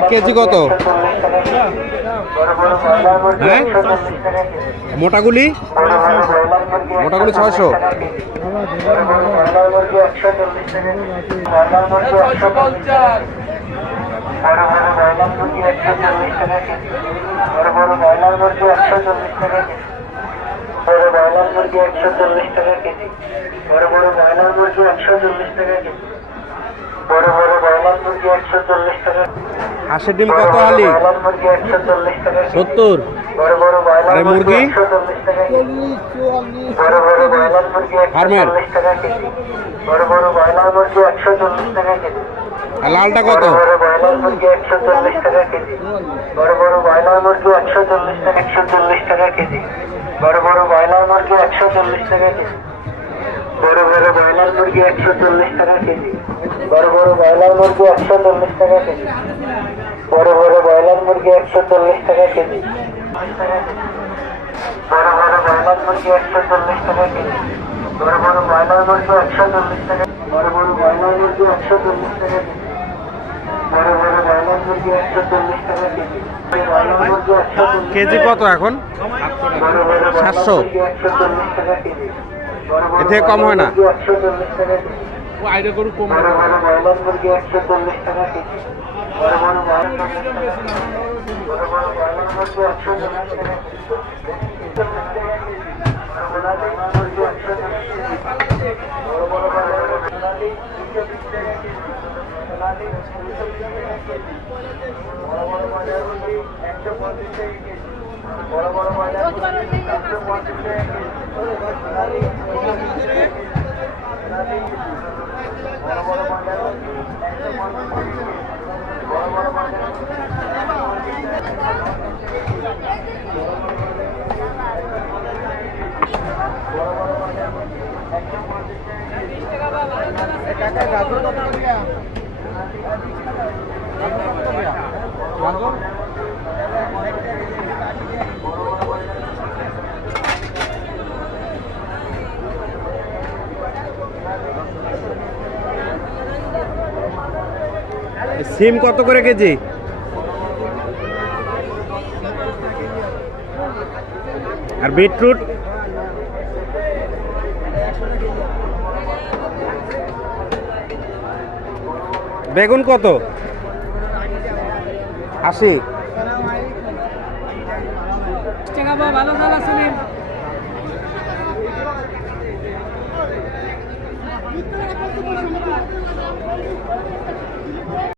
তাহলে কেজি কত? হ্যাঁ, মোটাগুলি 600। হাঁসের ডিম কত হালি? 70। আর এই মুরগি ফার্মের? আর লালটা কত? কেজি কত এখন? 700। এর থেকে কম হয় না? আইডিয়া করু কম সিম কত করে কেজি? আর বিটরুট? বেগুন কত? 80 ভালো চাল আছে।